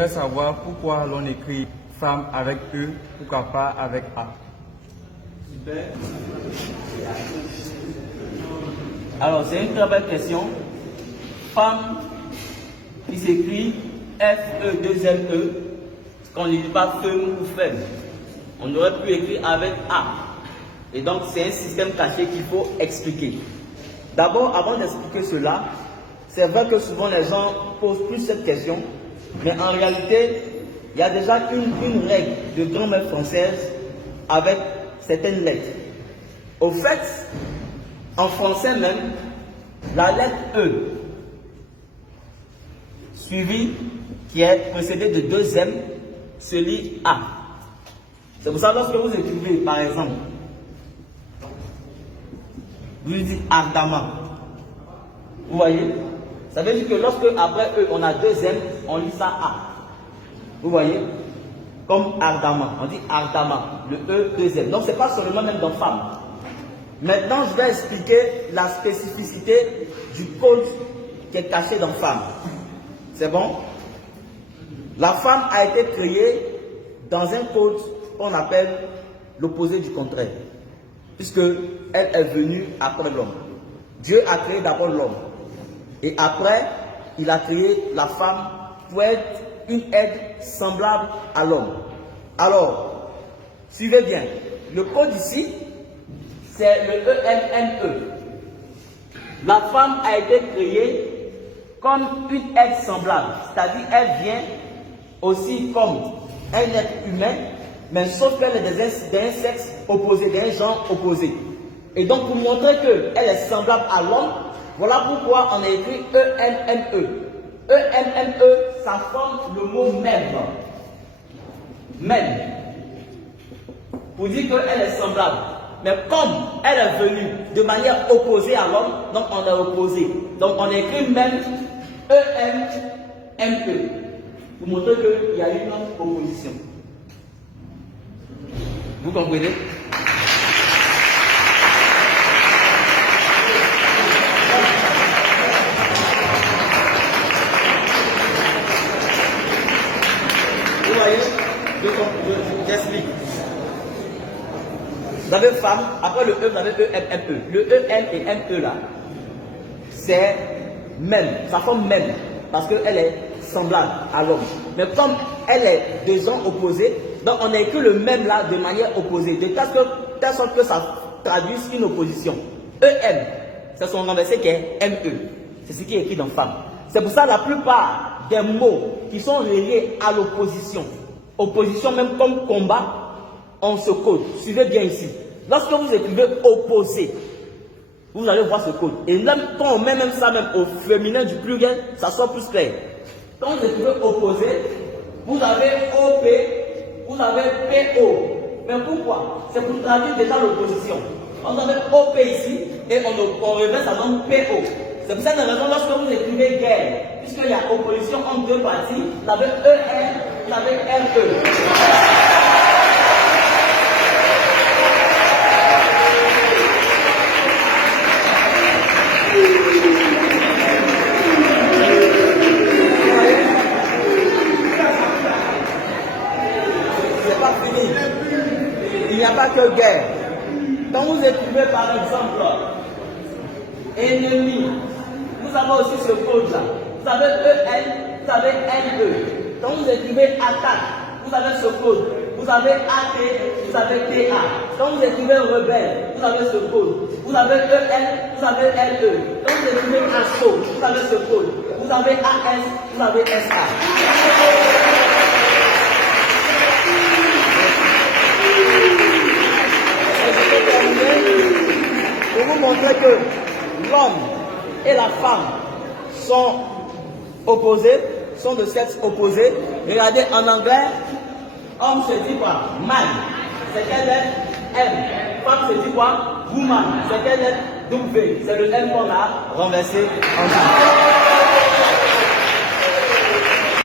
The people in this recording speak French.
j'aimerais savoir pourquoi l'on écrit femme avec E, pourquoi pas avec A. Super. Alors, c'est une très belle question. Femme qui s'écrit F-E-2-L-E, qu'on ne dit pas femme ou femme. On aurait pu écrire avec A. Et donc, c'est un système caché qu'il faut expliquer. D'abord, avant d'expliquer cela, c'est vrai que souvent les gens posent plus cette question, mais en réalité, il y a déjà une règle de grammaire française avec certaines lettres. Au fait, en français même, la lettre E, suivie, qui est précédée de deux M, se lit A. C'est pour ça que lorsque vous écrivez, par exemple, vous dites ardemment. Vous voyez? Ça veut dire que lorsque après E, on a deux M, on lit ça A. Vous voyez? Comme ardemment. On dit ardemment. Le E, deux M. Donc, ce n'est pas seulement même dans femme. Maintenant, je vais expliquer la spécificité du code qui est caché dans femme. C'est bon? La femme a été créée dans un code qu'on appelle l'opposé du contraire. Puisque elle est venue après l'homme. Dieu a créé d'abord l'homme. Et après, il a créé la femme pour être une aide semblable à l'homme. Alors, suivez bien. Le code ici, c'est le E-M-N-E. La femme a été créée comme une aide semblable. C'est-à-dire, elle vient aussi comme un être humain, mais sauf qu'elle est d'un sexe opposé, d'un genre opposé. Et donc, pour montrer qu'elle est semblable à l'homme, voilà pourquoi on a écrit E-M-M-E. E-M-M-E, ça forme le mot même. Même. Pour dire qu'elle est semblable. Mais comme elle est venue de manière opposée à l'homme, donc on est opposé. Donc on a écrit même E-M-M-E. Pour montrer qu'il y a une opposition. Vous comprenez? Vous voyez? J'explique. Vous avez femme, après le E, vous avez E-M-M-E. Le E-M et M-E là, c'est même, ça forme même, parce qu'elle est semblable à l'homme. Mais comme elle est de genre opposés, donc on a écrit le même là de manière opposée, de telle sorte que ça traduise une opposition. E-M, c'est son renversé qui est M-E. C'est ce qui est écrit dans femme. C'est pour ça que la plupart des mots qui sont reliés à l'opposition, opposition même comme combat, on se code. Suivez bien ici. Lorsque vous écrivez opposé, vous allez voir ce code. Et même quand on met même ça même au féminin du pluriel, ça sort plus clair. Quand vous écrivez opposé, vous avez OP, vous avez PO. Mais pourquoi? C'est pour traduire déjà l'opposition. On avait OP ici et on reverse ça donne PO. C'est pour cette raison lorsque vous écrivez guerre, puisqu'il y a opposition entre deux parties, vous avez ER, vous avez RE. Il n'y a pas que guerre. Quand vous écrivez par exemple ennemi, vous avez aussi ce code-là. Vous avez EN, vous avez NE. Quand vous écrivez attaque, vous avez ce code. Vous avez AT, vous avez TA. Quand vous écrivez rebelle, vous avez ce code. Vous avez EN, vous avez LE. Quand vous écrivez assaut, vous avez ce code. Vous avez AS, vous avez SA. Pour vous montrer que l'homme et la femme sont opposés, sont de sexe opposé. Regardez en anglais, homme se dit quoi? Man. C'est quelle lettre? M. Femme se dit quoi? Woman. C'est quelle lettre? W. C'est le M qu'on a renversé en bas.